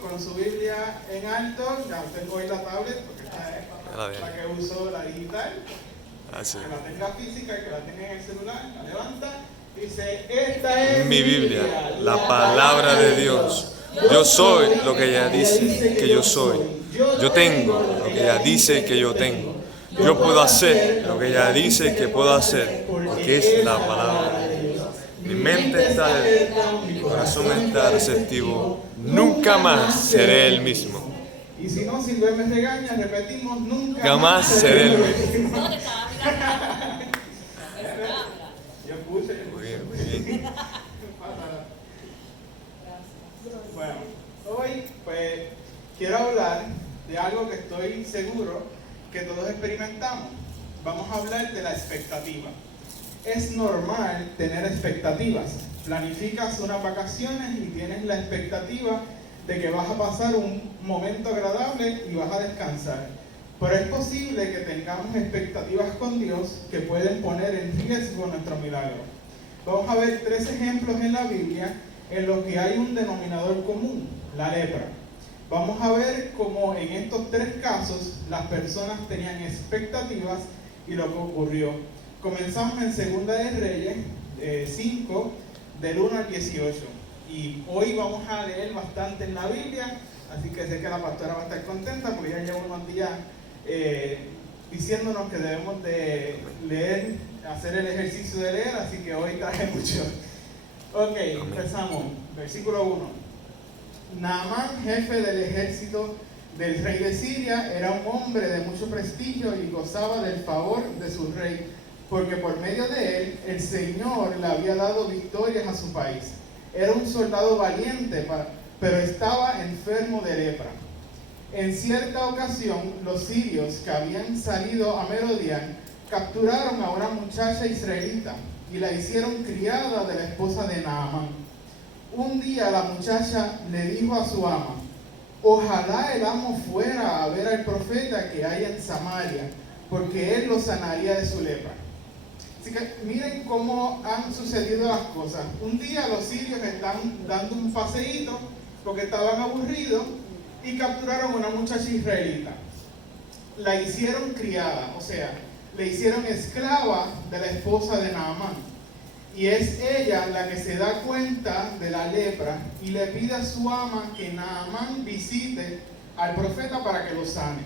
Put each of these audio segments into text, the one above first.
con su Biblia en alto. Ya tengo hoy la tablet porque esta es la que uso, la digital. Que la tenga física, que la tenga en el celular, la levanta. Dice, esta es mi Biblia, la palabra de Dios. Yo soy lo que ella dice que yo soy. Yo tengo lo que ella dice que yo tengo. Yo puedo hacer lo que ella dice que puedo hacer, porque es la palabra de Dios. Mi mente está alerta, mi corazón está receptivo. Nunca más seré el mismo. Y si no, si me regaña, repetimos, nunca más seré el mismo. Yo puse. Muy bien. Bueno, hoy pues quiero hablar de algo que estoy seguro que todos experimentamos. Vamos a hablar de la expectativa. Es normal tener expectativas. Planificas unas vacaciones y tienes la expectativa de que vas a pasar un momento agradable y vas a descansar. Pero es posible que tengamos expectativas con Dios que pueden poner en riesgo nuestro milagro. Vamos a ver 3 ejemplos en la Biblia en los que hay un denominador común, la lepra. Vamos a ver cómo en estos 3 casos las personas tenían expectativas y lo que ocurrió. Comenzamos en 2 de Reyes 5, del 1 al 18. Y hoy vamos a leer bastante en la Biblia, así que sé que la pastora va a estar contenta porque ya lleva unos días diciéndonos que debemos de leer, hacer el ejercicio de leer, así que hoy traje mucho. Ok, empezamos. Versículo 1. Naamán, jefe del ejército del rey de Siria, era un hombre de mucho prestigio y gozaba del favor de su rey, porque por medio de él el Señor le había dado victorias a su país. Era un soldado valiente, pero estaba enfermo de lepra. En cierta ocasión, los sirios que habían salido a merodear capturaron a una muchacha israelita y la hicieron criada de la esposa de Naamán. Un día la muchacha le dijo a su ama: ojalá el amo fuera a ver al profeta que hay en Samaria, porque él lo sanaría de su lepra. Así que miren cómo han sucedido las cosas. Un día los sirios están dando un paseíto porque estaban aburridos y capturaron a una muchacha israelita. La hicieron criada, o sea, le hicieron esclava de la esposa de Naamán. Y es ella la que se da cuenta de la lepra y le pide a su ama que Naamán visite al profeta para que lo sane.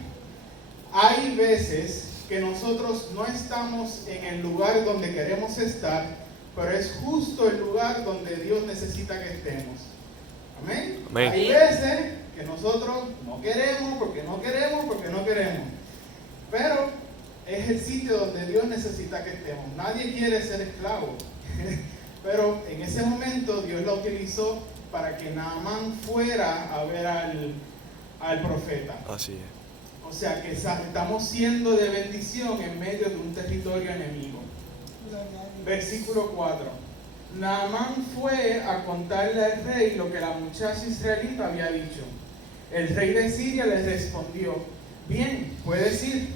Hay veces que nosotros no estamos en el lugar donde queremos estar, pero es justo el lugar donde Dios necesita que estemos. Amén. Amén. Hay veces que nosotros no queremos, porque no queremos. Pero es el sitio donde Dios necesita que estemos. Nadie quiere ser esclavo. Pero en ese momento Dios la utilizó para que Naamán fuera a ver al profeta. Así es. O sea que estamos siendo de bendición en medio de un territorio enemigo. Versículo 4. Naamán fue a contarle al rey lo que la muchacha israelita había dicho. El rey de Siria le respondió: bien, puedes ir,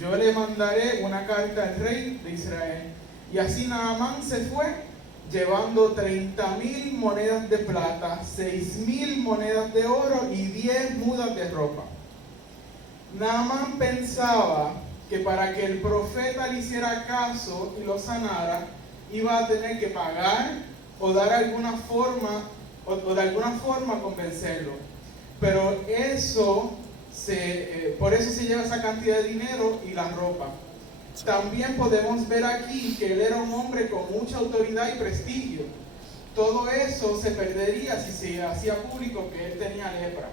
yo le mandaré una carta al rey de Israel. Y así Naamán se fue, llevando 30,000 monedas de plata, 6,000 monedas de oro y 10 mudas de ropa. Naamán pensaba que para que el profeta le hiciera caso y lo sanara, iba a tener que pagar o dar alguna forma, o de alguna forma convencerlo. Pero por eso se lleva esa cantidad de dinero y la ropa. También podemos ver aquí que él era un hombre con mucha autoridad y prestigio. Todo eso se perdería si se hacía público que él tenía lepra.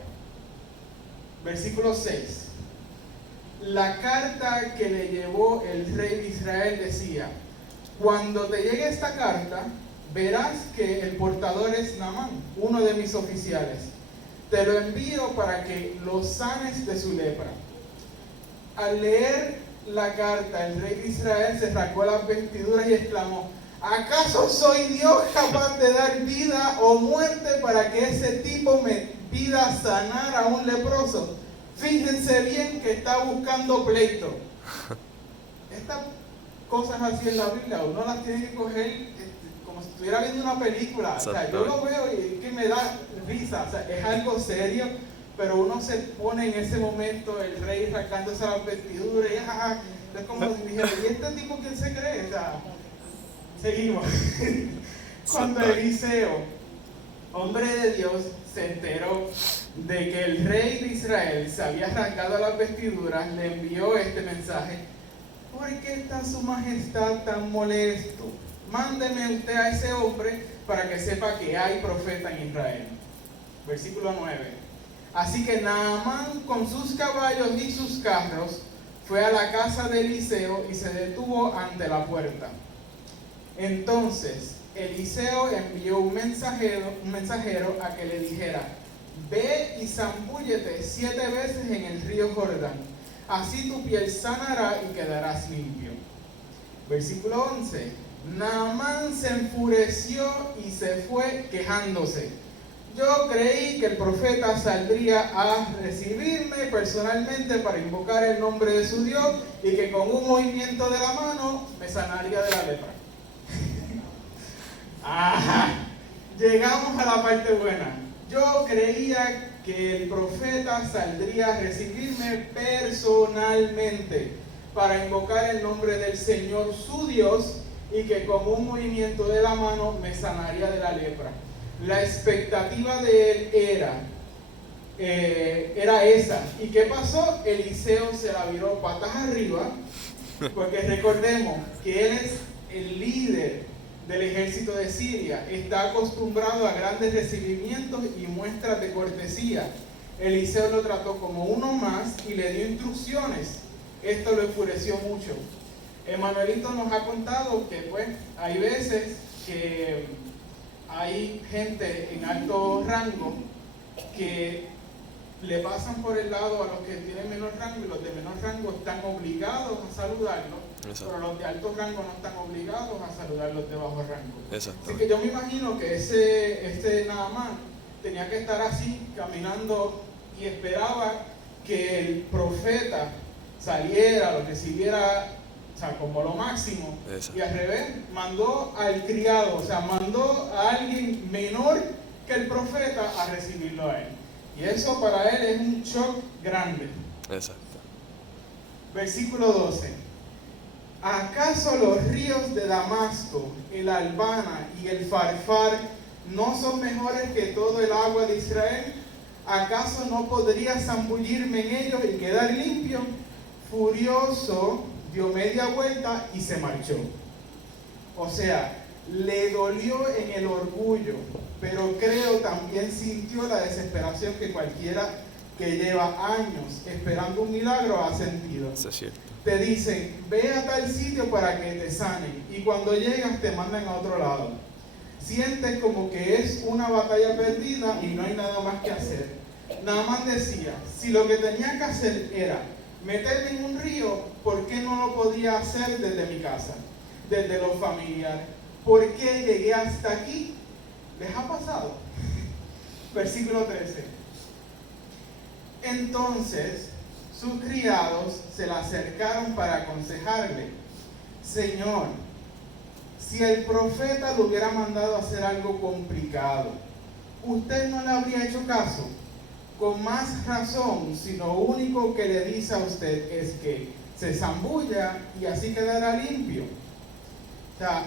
Versículo 6. La carta que le llevó el rey de Israel decía: cuando te llegue esta carta, verás que el portador es Naamán, uno de mis oficiales. Te lo envío para que lo sanes de su lepra. Al leer la carta, el rey de Israel se rasgó las vestiduras y exclamó: ¿acaso soy Dios capaz de dar vida o muerte para que ese tipo me pida sanar a un leproso? Fíjense bien que está buscando pleito. Estas cosas así en la Biblia uno las tiene que coger como como si estuviera viendo una película. O sea, yo lo veo y es que me da risa. O sea, es algo serio, pero uno se pone en ese momento, el rey rasgándose las vestiduras, y es como si dijera, ¿y este tipo quién se cree? O sea, seguimos. Cuando Eliseo, hombre de Dios, se enteró de que el rey de Israel se había rasgado las vestiduras, le envió este mensaje: ¿por qué está su majestad tan molesto? Mándeme usted a ese hombre para que sepa que hay profeta en Israel. Versículo 9. Así que Naamán con sus caballos y sus carros fue a la casa de Eliseo y se detuvo ante la puerta. Entonces Eliseo envió un mensajero a que le dijera: ve y zambúllete 7 veces en el río Jordán, así tu piel sanará y quedarás limpio. Versículo 11. Naamán se enfureció y se fue quejándose: yo creí que el profeta saldría a recibirme personalmente para invocar el nombre de su Dios y que con un movimiento de la mano me sanaría de la lepra. Llegamos a la parte buena. Yo creía que el profeta saldría a recibirme personalmente para invocar el nombre del Señor su Dios y que con un movimiento de la mano me sanaría de la lepra. La expectativa de él era esa. ¿Y qué pasó? Eliseo se la viró patas arriba, porque recordemos que él es el líder del ejército de Siria, está acostumbrado a grandes recibimientos y muestras de cortesía. Eliseo lo trató como uno más y le dio instrucciones. Esto lo enfureció mucho. Emanuelito nos ha contado que pues hay veces que hay gente en alto rango que le pasan por el lado a los que tienen menor rango y los de menor rango están obligados a saludarlos, pero los de alto rango no están obligados a saludar los de bajo rango. Así que yo me imagino que ese Naamán tenía que estar así caminando y esperaba que el profeta saliera, lo recibiera, o sea, como lo máximo. Y al revés, mandó al criado, o sea, mandó a alguien menor que el profeta a recibirlo a él. Y eso para él es un shock grande. Exacto. Versículo 12. ¿Acaso los ríos de Damasco, el Albana y el Farfar no son mejores que todo el agua de Israel? ¿Acaso no podría zambullirme en ellos y quedar limpio? Furioso, dio media vuelta y se marchó. O sea, le dolió en el orgullo, pero creo también sintió la desesperación que cualquiera que lleva años esperando un milagro ha sentido. Eso es cierto. Te dicen, ve a tal sitio para que te sanen, y cuando llegas te mandan a otro lado. Sientes como que es una batalla perdida y no hay nada más que hacer. Naamán decía, si lo que tenía que hacer era meterme en un río, ¿por qué no lo podía hacer desde mi casa? Desde lo familiar. ¿Por qué llegué hasta aquí? ¿Les ha pasado? Versículo 13. Entonces sus criados se le acercaron para aconsejarle: Señor, si el profeta le hubiera mandado a hacer algo complicado, ¿usted no le habría hecho caso? Con más razón, si lo único que le dice a usted es que se zambulla y así quedará limpio. O sea,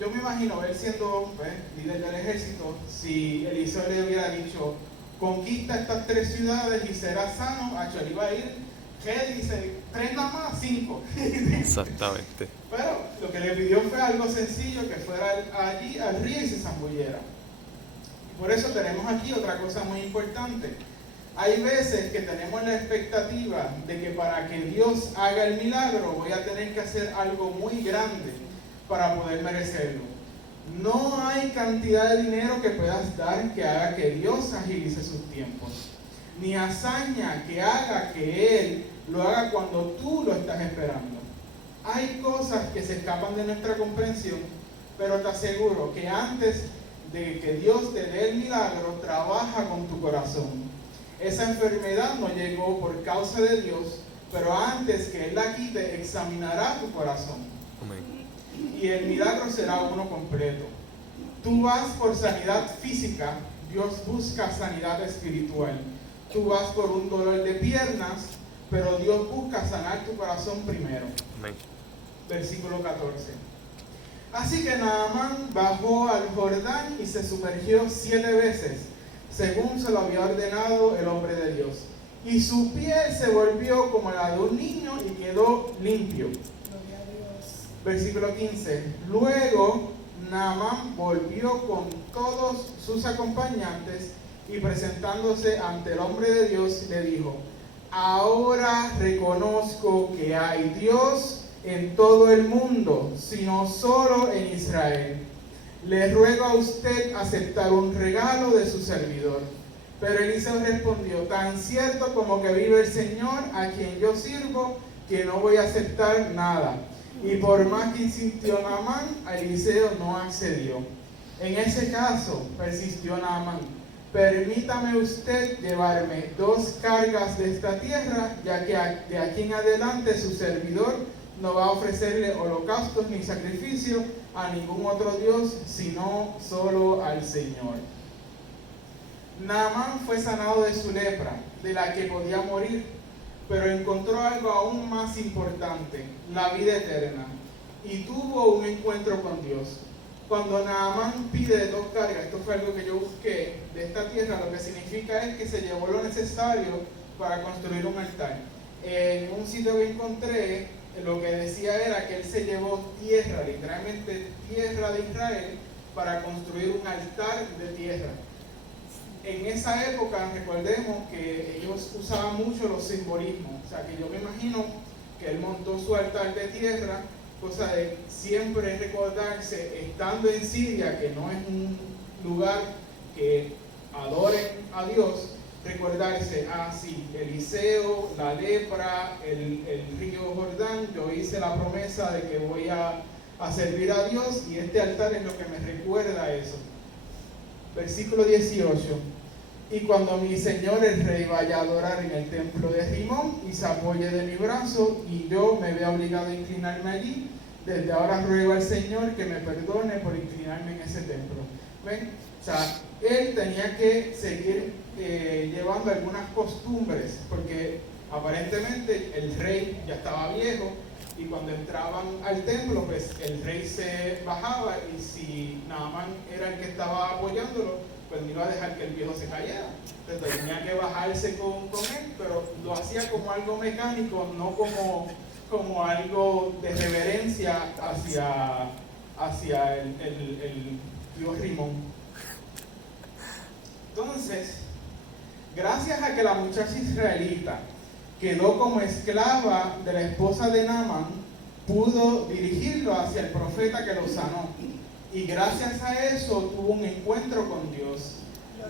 yo me imagino él siendo líder del ejército, si Eliseo le hubiera dicho, conquista estas 3 ciudades y serás sano, él iba a ir, ¿qué dice? 3 nada más, 5. Exactamente. Pero lo que le pidió fue algo sencillo, que fuera allí al río y se zambullera. Por eso tenemos aquí otra cosa muy importante. Hay veces que tenemos la expectativa de que para que Dios haga el milagro voy a tener que hacer algo muy grande para poder merecerlo. No hay cantidad de dinero que puedas dar que haga que Dios agilice sus tiempos, ni hazaña que haga que Él lo haga cuando tú lo estás esperando. Hay cosas que se escapan de nuestra comprensión, pero te aseguro que antes de que Dios te dé el milagro, trabaja con tu corazón. Esa enfermedad no llegó por causa de Dios, pero antes que Él la quite, examinará tu corazón. Amén. y el milagro será uno completo. Tú vas por sanidad física, Dios busca sanidad espiritual. Tú vas por un dolor de piernas, pero Dios busca sanar tu corazón primero. Amén. Versículo 14. Así que Naamán bajó al Jordán y se sumergió 7 veces, según se lo había ordenado el hombre de Dios. Y su piel se volvió como la de un niño y quedó limpio. Versículo 15. Luego Naamán volvió con todos sus acompañantes y presentándose ante el hombre de Dios le dijo: ahora reconozco que hay Dios en todo el mundo, sino solo en Israel. Le ruego a usted aceptar un regalo de su servidor. Pero Eliseo respondió: tan cierto como que vive el Señor a quien yo sirvo, que no voy a aceptar nada. Y por más que insistió Naamán, Eliseo no accedió. En ese caso, persistió Naamán: permítame usted llevarme 2 cargas de esta tierra, ya que de aquí en adelante su servidor no va a ofrecerle holocaustos ni sacrificios a ningún otro Dios, sino solo al Señor. Naamán fue sanado de su lepra, de la que podía morir, pero encontró algo aún más importante: la vida eterna, y tuvo un encuentro con Dios. Cuando Naamán pide 2 cargas, esto fue algo que yo busqué, de esta tierra, lo que significa es que se llevó lo necesario para construir un altar. En un sitio que encontré, lo que decía era que él se llevó tierra, literalmente tierra de Israel, para construir un altar de tierra. En esa época, recordemos que ellos usaban mucho los simbolismos, o sea que yo me imagino que él montó su altar de tierra, cosa de siempre recordarse, estando en Siria, que no es un lugar que adoren a Dios, recordarse: sí, Eliseo, la lepra, el río Jordán, yo hice la promesa de que voy a servir a Dios, y este altar es lo que me recuerda eso. Versículo 18. Y cuando mi señor el rey vaya a adorar en el templo de Rimón y se apoye de mi brazo y yo me vea obligado a inclinarme allí, desde ahora ruego al Señor que me perdone por inclinarme en ese templo. ¿Ven? O sea, él tenía que seguir llevando algunas costumbres, porque aparentemente el rey ya estaba viejo, y cuando entraban al templo, pues el rey se bajaba, y si Naamán era el que estaba apoyándolo, pues no iba a dejar que el viejo se cayera. Entonces tenía que bajarse con él, pero lo hacía como algo mecánico, no como algo de reverencia hacia el dios Rimón. Entonces, gracias a que la muchacha israelita quedó como esclava de la esposa de Naamán, pudo dirigirlo hacia el profeta que lo sanó. Y gracias a eso tuvo un encuentro con Dios.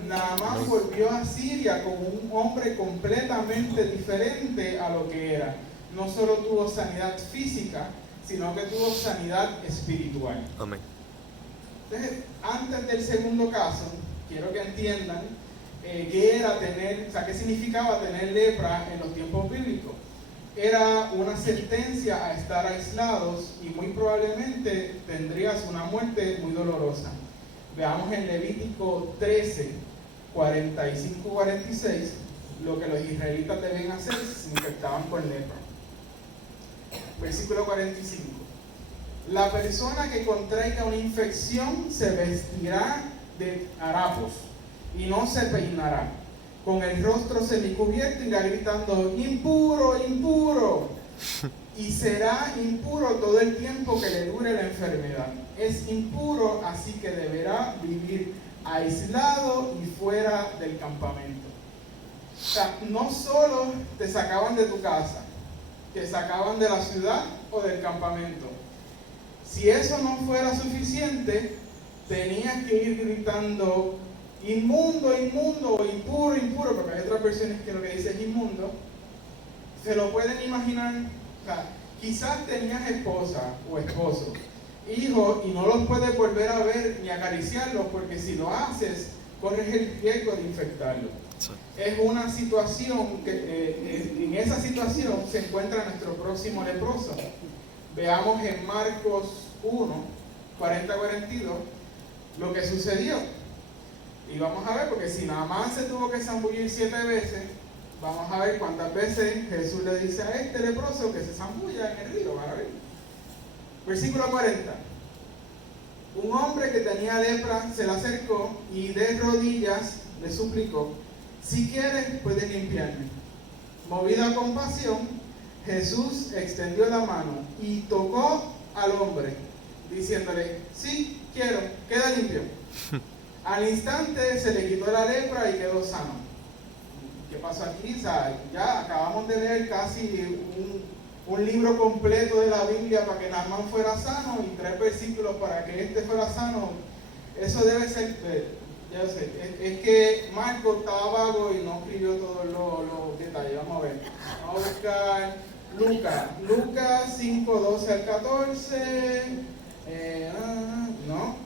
Naamán volvió a Siria como un hombre completamente diferente a lo que era. No solo tuvo sanidad física, sino que tuvo sanidad espiritual. Amén. Entonces, antes del segundo caso, quiero que entiendan qué era qué significaba tener lepra en los tiempos bíblicos. Era una sentencia a estar aislados, y muy probablemente tendrías una muerte muy dolorosa. Veamos en Levítico 13, 45-46, lo que los israelitas deben hacer si se infectaban con lepra. Versículo 45. La persona que contraiga una infección se vestirá de harapos y no se peinará. Con el rostro semicubierto irá gritando: impuro, impuro. Y será impuro todo el tiempo que le dure la enfermedad. Es impuro, así que deberá vivir aislado y fuera del campamento. O sea, no solo te sacaban de tu casa, te sacaban de la ciudad o del campamento. Si eso no fuera suficiente, tenías que ir gritando: inmundo, inmundo, o impuro, impuro, porque hay otras versiones que lo que dice es inmundo. ¿Se lo pueden imaginar? O sea, quizás tenías esposa o esposo, hijos, y no los puedes volver a ver ni acariciarlos, porque si lo haces, corres el riesgo de infectarlos. Sí. Es una situación que en esa situación se encuentra nuestro próximo leproso. Veamos en Marcos 1, 40-42, lo que sucedió. Y vamos a ver, porque si Naamán se tuvo que zambullir 7 veces, vamos a ver cuántas veces Jesús le dice a este leproso que se zambulla en el río. ¿Van a ver? Versículo 40. Un hombre que tenía lepra se le acercó y de rodillas le suplicó: si quieres, puedes limpiarme. Movido a compasión, Jesús extendió la mano y tocó al hombre, diciéndole: sí, quiero, queda limpio. Al instante se le quitó la lepra y quedó sano. ¿Qué pasó aquí? O sea, ya acabamos de leer casi un libro completo de la Biblia para que Naamán fuera sano y 3 versículos para que este fuera sano. Eso debe ser, ya sé, es que Marco estaba vago y no escribió todos los detalles. Vamos a ver, vamos a buscar Lucas 5, 12 al 14, no,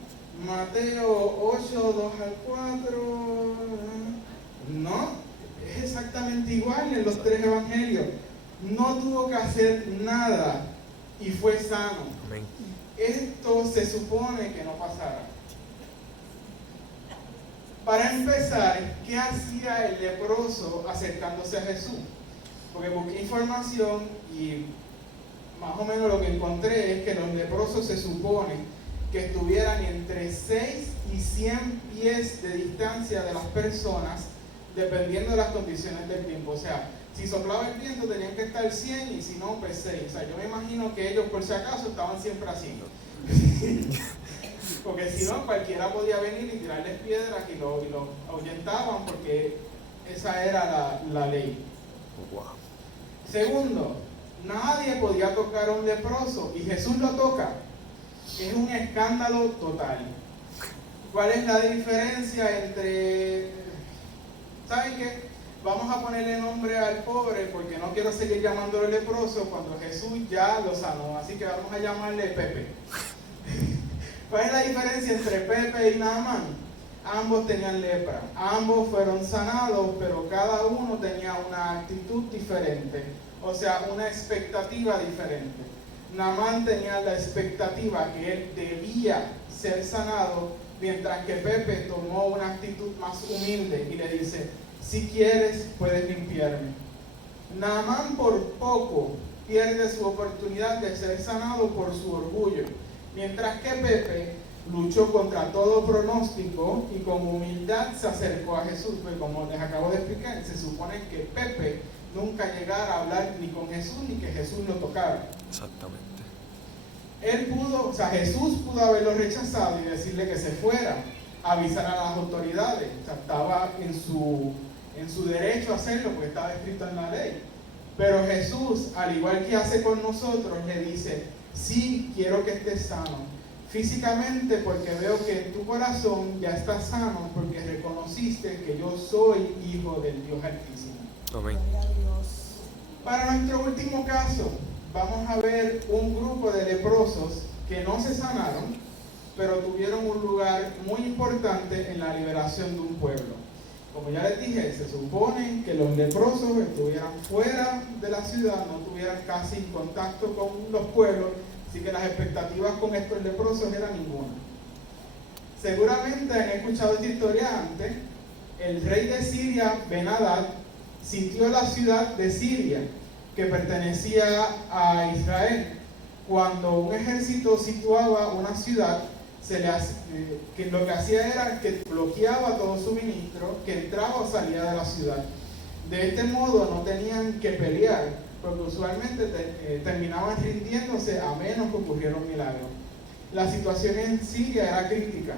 Mateo 8, 2 al 4, no, es exactamente igual en los 3 evangelios. No tuvo que hacer nada y fue sano. Amén. Esto se supone que no pasara. Para empezar, ¿qué hacía el leproso acercándose a Jesús? Porque busqué información y más o menos lo que encontré es que los leprosos se supone que estuvieran entre 6 y 100 pies de distancia de las personas, dependiendo de las condiciones del tiempo. O sea, si soplaba el viento tenían que estar 100 y si no, pues 6. O sea, yo me imagino que ellos por si acaso estaban siempre haciendo. Porque si no, cualquiera podía venir y tirarles piedras y lo ahuyentaban, porque esa era la ley. Wow. Segundo, nadie podía tocar a un leproso y Jesús lo toca. Es un escándalo total. ¿Cuál es la diferencia entre... ¿Saben qué? Vamos a ponerle nombre al pobre porque no quiero seguir llamándolo leproso cuando Jesús ya lo sanó. Así que vamos a llamarle Pepe. ¿Cuál es la diferencia entre Pepe y Naamán? Ambos tenían lepra, ambos fueron sanados, pero cada uno tenía una actitud diferente, o sea, una expectativa diferente. Naamán tenía la expectativa que él debía ser sanado, mientras que Pepe tomó una actitud más humilde y le dice: si quieres, puedes limpiarme. Naamán por poco pierde su oportunidad de ser sanado por su orgullo, mientras que Pepe luchó contra todo pronóstico y con humildad se acercó a Jesús. Pues como les acabo de explicar, se supone que Pepe nunca llegara a hablar ni con Jesús ni que Jesús lo tocara. Exactamente. Jesús pudo haberlo rechazado y decirle que se fuera, avisar a las autoridades. O sea, estaba en su derecho a hacerlo porque estaba escrito en la ley. Pero Jesús, al igual que hace con nosotros, le dice: sí, quiero que estés sano físicamente, porque veo que en tu corazón ya estás sano, porque reconociste que yo soy hijo del Dios Altísimo. Amén. Para nuestro último caso, vamos a ver un grupo de leprosos que no se sanaron, pero tuvieron un lugar muy importante en la liberación de un pueblo. Como ya les dije, se supone que los leprosos estuvieran fuera de la ciudad, no tuvieran casi contacto con los pueblos, así que las expectativas con estos leprosos eran ninguna. Seguramente han escuchado esta historia antes. El rey de Siria, Ben-Hadad, sitió la ciudad de Siria, que pertenecía a Israel. Cuando un ejército situaba una ciudad, que lo que hacía era que bloqueaba todo suministro que entraba o salía de la ciudad. De este modo no tenían que pelear, porque usualmente terminaban rindiéndose a menos que ocurriera un milagro. La situación en Siria era crítica.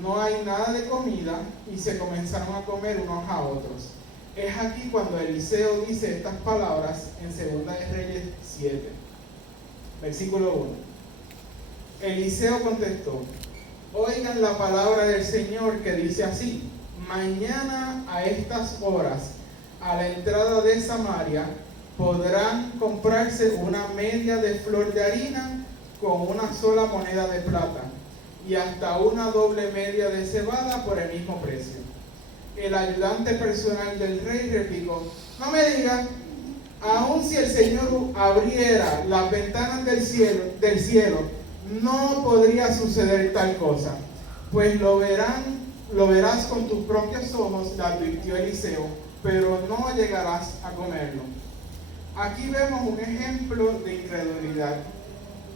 No hay nada de comida y se comenzaron a comer unos a otros. Es aquí cuando Eliseo dice estas palabras en 2 de Reyes 7, versículo 1. Eliseo contestó: oigan la palabra del Señor, que dice así: mañana a estas horas, a la entrada de Samaria, podrán comprarse una media de flor de harina con una sola moneda de plata, y hasta una doble media de cebada por el mismo precio. El ayudante personal del rey replicó: no me digan, aun si el Señor abriera las ventanas del cielo, no podría suceder tal cosa, pues lo verás con tus propios ojos, le advirtió Eliseo, pero no llegarás a comerlo. Aquí vemos un ejemplo de incredulidad.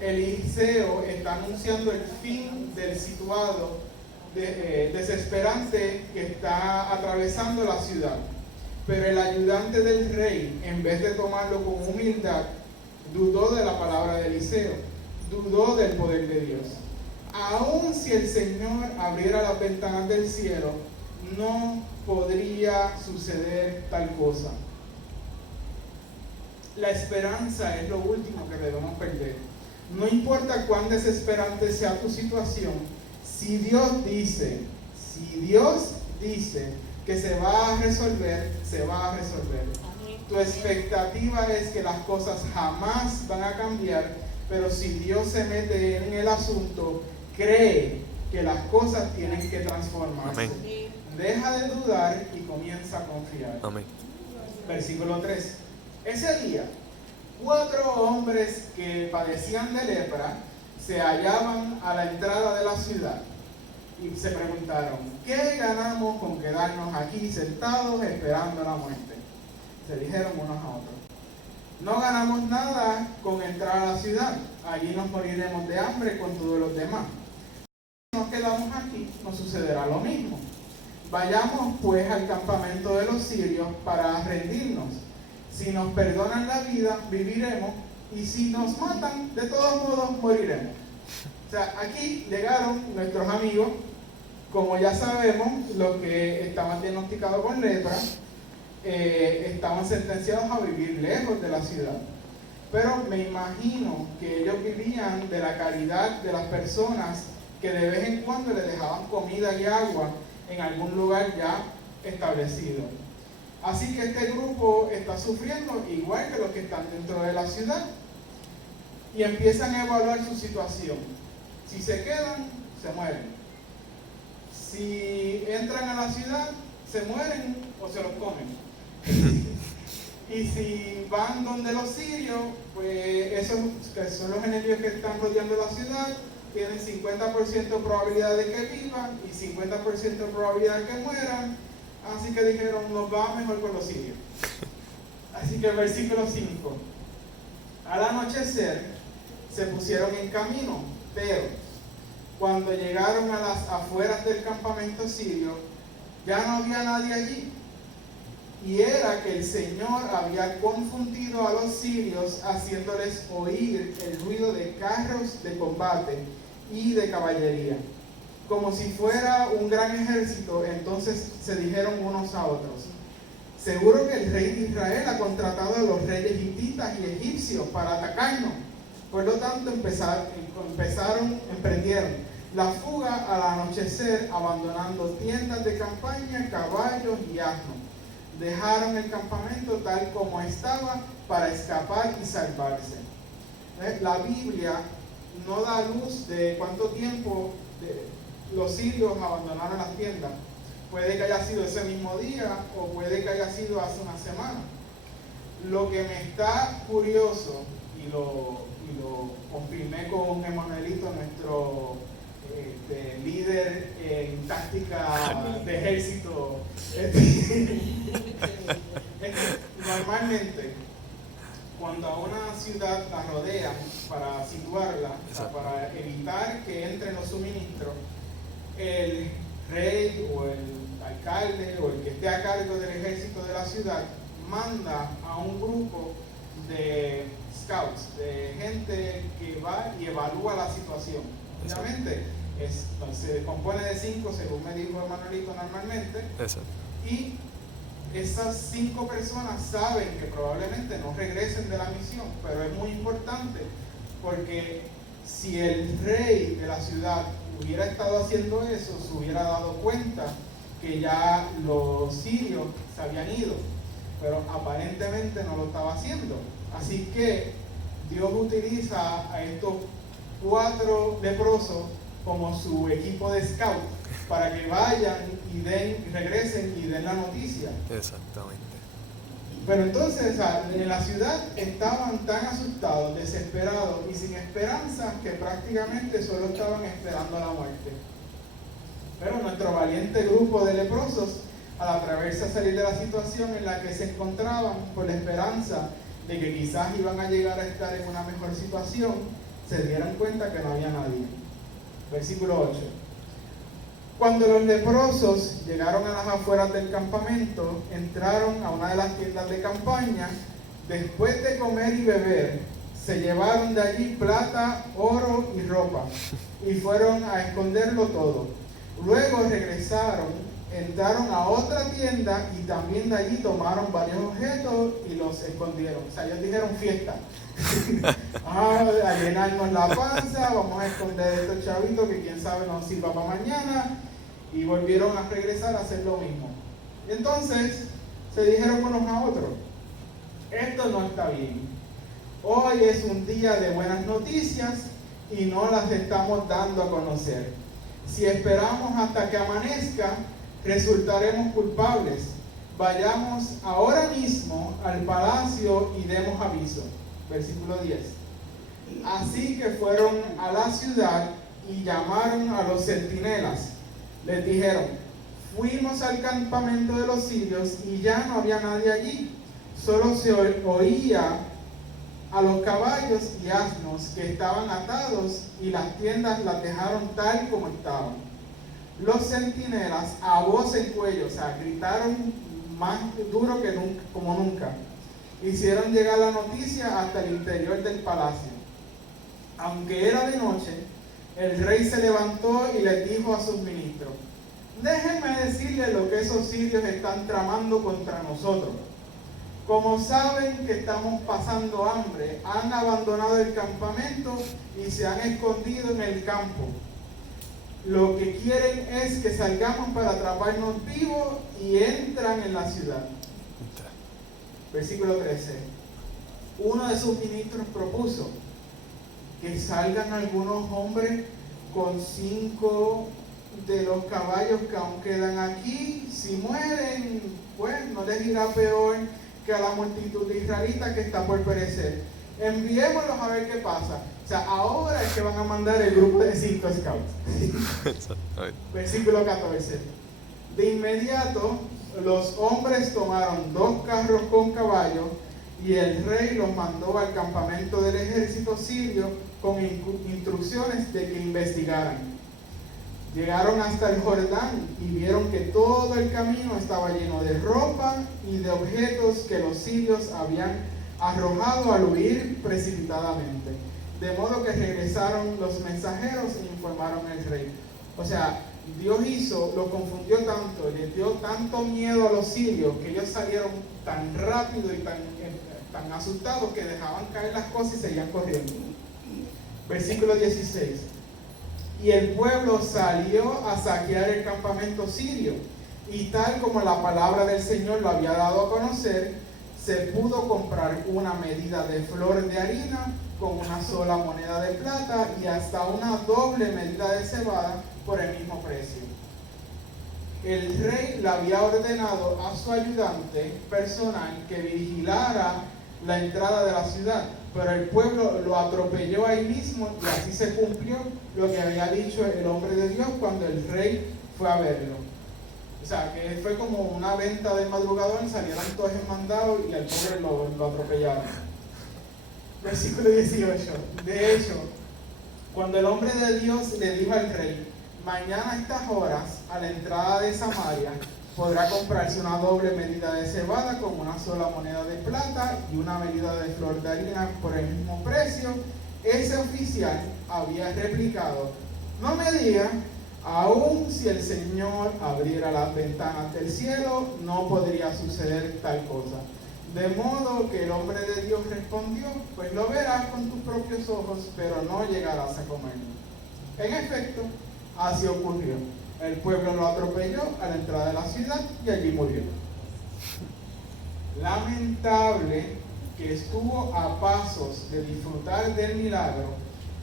Eliseo está anunciando el fin del situado desesperante que está atravesando la ciudad. Pero el ayudante del rey, en vez de tomarlo con humildad, dudó de la palabra de Eliseo, dudó del poder de Dios. Aun si el Señor abriera las ventanas del cielo, no podría suceder tal cosa. La esperanza es lo último que debemos perder. No importa cuán desesperante sea tu situación, si Dios dice que se va a resolver, se va a resolver. Tu expectativa es que las cosas jamás van a cambiar, pero si Dios se mete en el asunto, cree que las cosas tienen que transformarse. Amén. Deja de dudar y comienza a confiar. Amén. Versículo 3. Ese día, 4 hombres que padecían de lepra se hallaban a la entrada de la ciudad y se preguntaron: ¿qué ganamos con quedarnos aquí sentados esperando la muerte? Se dijeron unos a otros: no ganamos nada con entrar a la ciudad, allí nos moriremos de hambre con todos los demás. Si nos quedamos aquí, nos sucederá lo mismo. Vayamos pues al campamento de los sirios para rendirnos. Si nos perdonan la vida, viviremos, y si nos matan, de todos modos moriremos. O sea, aquí llegaron nuestros amigos, como ya sabemos, los que estaban diagnosticados con lepra, estaban sentenciados a vivir lejos de la ciudad. Pero me imagino que ellos vivían de la caridad de las personas que de vez en cuando les dejaban comida y agua en algún lugar ya establecido. Así que este grupo está sufriendo igual que los que están dentro de la ciudad y empiezan a evaluar su situación. Si se quedan, se mueren. Si entran a la ciudad, se mueren o se los comen. Y si van donde los sirios, pues esos que son los enemigos que están rodeando la ciudad, tienen 50% de probabilidad de que vivan y 50% de probabilidad de que mueran. Así que dijeron: nos va mejor con los sirios. Así que el versículo 5. Al anochecer se pusieron en camino, pero cuando llegaron a las afueras del campamento sirio, ya no había nadie allí. Y era que el Señor había confundido a los sirios, haciéndoles oír el ruido de carros de combate y de caballería, como si fuera un gran ejército. Entonces se dijeron unos a otros: seguro que el rey de Israel ha contratado a los reyes hititas y egipcios para atacarnos. Por lo tanto emprendieron la fuga al anochecer, abandonando tiendas de campaña, caballos y asnos. Dejaron el campamento tal como estaba para escapar y salvarse. La Biblia no da luz de cuánto tiempo los sirios abandonaron las tiendas. Puede que haya sido ese mismo día o puede que haya sido hace una semana. Lo que me está curioso, y lo confirmé con Emanuelito, nuestro líder en táctica de ejército, normalmente cuando a una ciudad la rodean para situarla, o sea, para evitar que entren los suministros, el rey o el alcalde o el que esté a cargo del ejército de la ciudad manda a un grupo de scouts, de gente que va y evalúa la situación. Obviamente se compone de 5, según me dijo Emanuelito, normalmente. Exacto. Y esas 5 personas saben que probablemente no regresen de la misión, pero es muy importante porque si el rey de la ciudad hubiera estado haciendo eso, se hubiera dado cuenta que ya los sirios se habían ido, pero aparentemente no lo estaba haciendo. Así que Dios utiliza a estos 4 leprosos como su equipo de scout para que vayan y regresen y den la noticia. Exactamente. Pero entonces, o sea, en la ciudad estaban tan asustados, desesperados y sin esperanza que prácticamente solo estaban esperando la muerte. Pero nuestro valiente grupo de leprosos, al atreverse a salir de la situación en la que se encontraban, con la esperanza de que quizás iban a llegar a estar en una mejor situación, se dieron cuenta que no había nadie. Versículo 8. Cuando los leprosos llegaron a las afueras del campamento, entraron a una de las tiendas de campaña. Después de comer y beber, se llevaron de allí plata, oro y ropa, y fueron a esconderlo todo. Luego regresaron, entraron a otra tienda y también de allí tomaron varios objetos y los escondieron. O sea, ellos dijeron fiesta. Vamos a llenarnos la panza, vamos a esconder estos chavitos que quién sabe nos sirva para mañana. Y volvieron a regresar a hacer lo mismo. Entonces se dijeron unos a otros: esto no está bien. Hoy es un día de buenas noticias y no las estamos dando a conocer. Si esperamos hasta que amanezca, resultaremos culpables. Vayamos ahora mismo al palacio y demos aviso. Versículo 10. Así que fueron a la ciudad y llamaron a los centinelas. Les dijeron: fuimos al campamento de los sirios y ya no había nadie allí. Solo se oía a los caballos y asnos que estaban atados y las tiendas las dejaron tal como estaban. Los centinelas a voz en cuello, o sea, gritaron más duro que nunca, como nunca. Hicieron llegar la noticia hasta el interior del palacio. Aunque era de noche, el rey se levantó y les dijo a sus ministros: déjenme decirles lo que esos sirios están tramando contra nosotros. Como saben que estamos pasando hambre, han abandonado el campamento y se han escondido en el campo. Lo que quieren es que salgamos para atraparnos vivos y entran en la ciudad. Versículo 13. Uno de sus ministros propuso que salgan algunos hombres con 5 de los caballos que aún quedan aquí. Si mueren, pues no les irá peor que a la multitud de israelitas que está por perecer. Enviémoslos a ver qué pasa. O sea, ahora es que van a mandar el grupo de 5 scouts. Versículo 14. De inmediato, los hombres tomaron 2 carros con caballos y el rey los mandó al campamento del ejército sirio con instrucciones de que investigaran. Llegaron hasta el Jordán y vieron que todo el camino estaba lleno de ropa y de objetos que los sirios habían arrojado al huir precipitadamente. De modo que regresaron los mensajeros e informaron al rey. O sea, Dios lo confundió tanto, les dio tanto miedo a los sirios que ellos salieron tan rápido y tan asustados que dejaban caer las cosas y seguían corriendo. Versículo 16. Y el pueblo salió a saquear el campamento sirio, y tal como la palabra del Señor lo había dado a conocer, se pudo comprar una medida de flor de harina con una sola moneda de plata y hasta una doble medida de cebada por el mismo precio. El rey le había ordenado a su ayudante personal que vigilara la entrada de la ciudad, pero el pueblo lo atropelló ahí mismo y así se cumplió lo que había dicho el hombre de Dios cuando el rey fue a verlo. O sea, que fue como una venta de madrugador, salieron todos enmandados y al pobre lo atropellaron. Versículo 18. De hecho, cuando el hombre de Dios le dijo al rey: mañana a estas horas, a la entrada de Samaria, podrá comprarse una doble medida de cebada con una sola moneda de plata y una medida de flor de harina por el mismo precio, ese oficial había replicado: no me diga, aun si el Señor abriera las ventanas del cielo, no podría suceder tal cosa. De modo que el hombre de Dios respondió: pues lo verás con tus propios ojos, pero no llegarás a comerlo. En efecto, así ocurrió. El pueblo lo atropelló a la entrada de la ciudad y allí murió. Lamentable que estuvo a pasos de disfrutar del milagro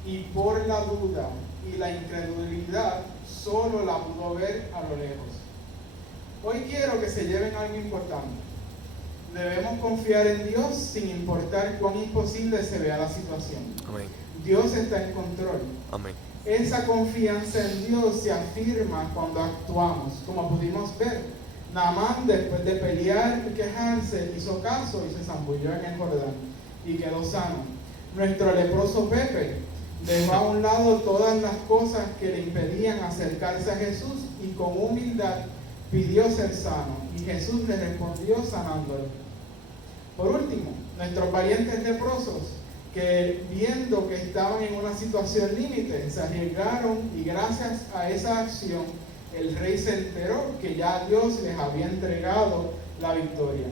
y por la duda y la incredulidad solo la pudo ver a lo lejos. Hoy quiero que se lleven algo importante. Debemos confiar en Dios sin importar cuán imposible se vea la situación. Amén. Dios está en control. Amén. Esa confianza en Dios se afirma cuando actuamos, como pudimos ver. Naamán, después de pelear y quejarse, hizo caso y se zambulló en el Jordán y quedó sano. Nuestro leproso Pepe dejó a un lado todas las cosas que le impedían acercarse a Jesús y con humildad pidió ser sano, y Jesús le respondió sanándolo. Por último, nuestros valientes leprosos, que viendo que estaban en una situación límite, se arriesgaron, y gracias a esa acción el rey se enteró que ya Dios les había entregado la victoria.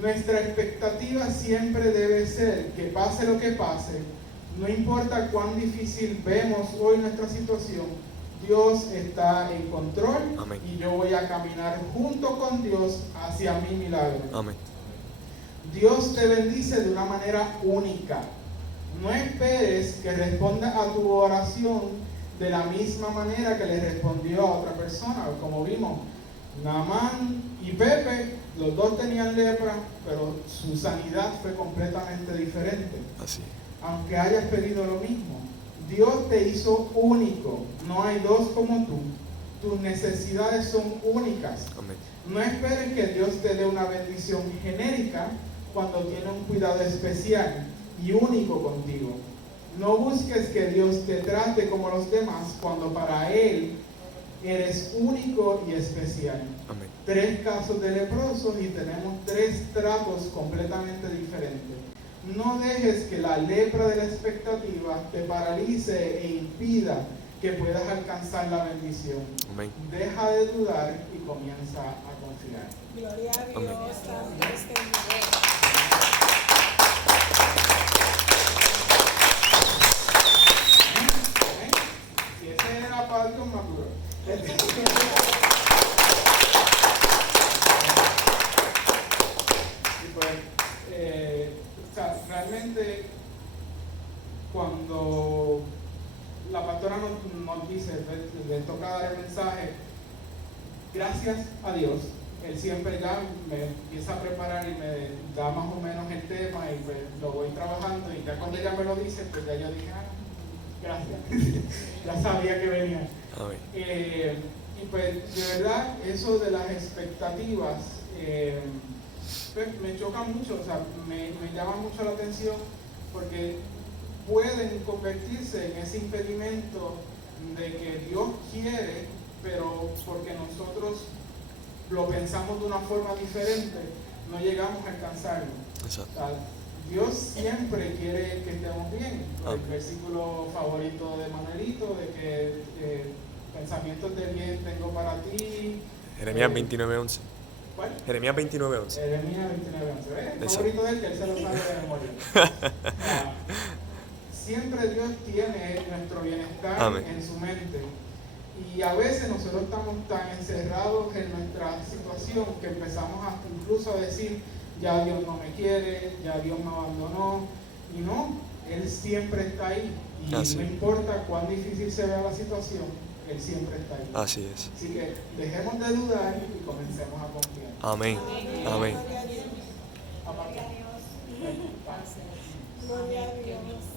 Nuestra expectativa siempre debe ser que pase lo que pase, no importa cuán difícil vemos hoy nuestra situación, Dios está en control. Amén. Y yo voy a caminar junto con Dios hacia mi milagro. Amén. Dios te bendice de una manera única. No esperes que responda a tu oración de la misma manera que le respondió a otra persona. Como vimos, Naamán y Pepe, los dos tenían lepra, pero su sanidad fue completamente diferente. Así. Aunque hayas pedido lo mismo, Dios te hizo único. No hay dos como tú. Tus necesidades son únicas. Amén. No esperes que Dios te dé una bendición genérica cuando tiene un cuidado especial y único contigo. No busques que Dios te trate como los demás cuando para Él eres único y especial. Amén. 3 casos de leprosos y tenemos 3 tratos completamente diferentes. No dejes que la lepra de la expectativa te paralice e impida que puedas alcanzar la bendición. Amén. Deja de dudar y comienza a confiar. Gloria a Dios. Amén. Amén. Si ese era para Dios maduro. Y pues, o sea, realmente cuando la pastora nos dice, le toca dar el mensaje, gracias a Dios, Él siempre ya me empieza a preparar y me da más o menos el tema y pues lo voy trabajando, y ya cuando ella me lo dice, pues ya yo dije, gracias, ya sabía que venía. Amén. Y pues de verdad eso de las expectativas pues, me choca mucho, o sea, me llama mucho la atención, porque pueden convertirse en ese impedimento de que Dios quiere, pero porque nosotros lo pensamos de una forma diferente, no llegamos a alcanzarlo. Exacto. O sea, Dios siempre quiere que estemos bien. El Amén. versículo favorito de Manuelito, de que pensamientos de bien tengo para ti. Jeremías 29:11. ¿Cuál? Jeremías 29:11. Jeremías 29:11. ¿Ves? El Eso. favorito de él, que él se lo sabe de memoria. Siempre Dios tiene nuestro bienestar Amén. en su mente. Y a veces nosotros estamos tan encerrados en nuestra situación que empezamos incluso a decir, ya Dios no me quiere, ya Dios me abandonó. Y no, Él siempre está ahí. Y Así. no importa cuán difícil se vea la situación, Él siempre está ahí. Así es. Así que dejemos de dudar y comencemos a confiar. Amén. Amén. Aparte. Gloria a Dios.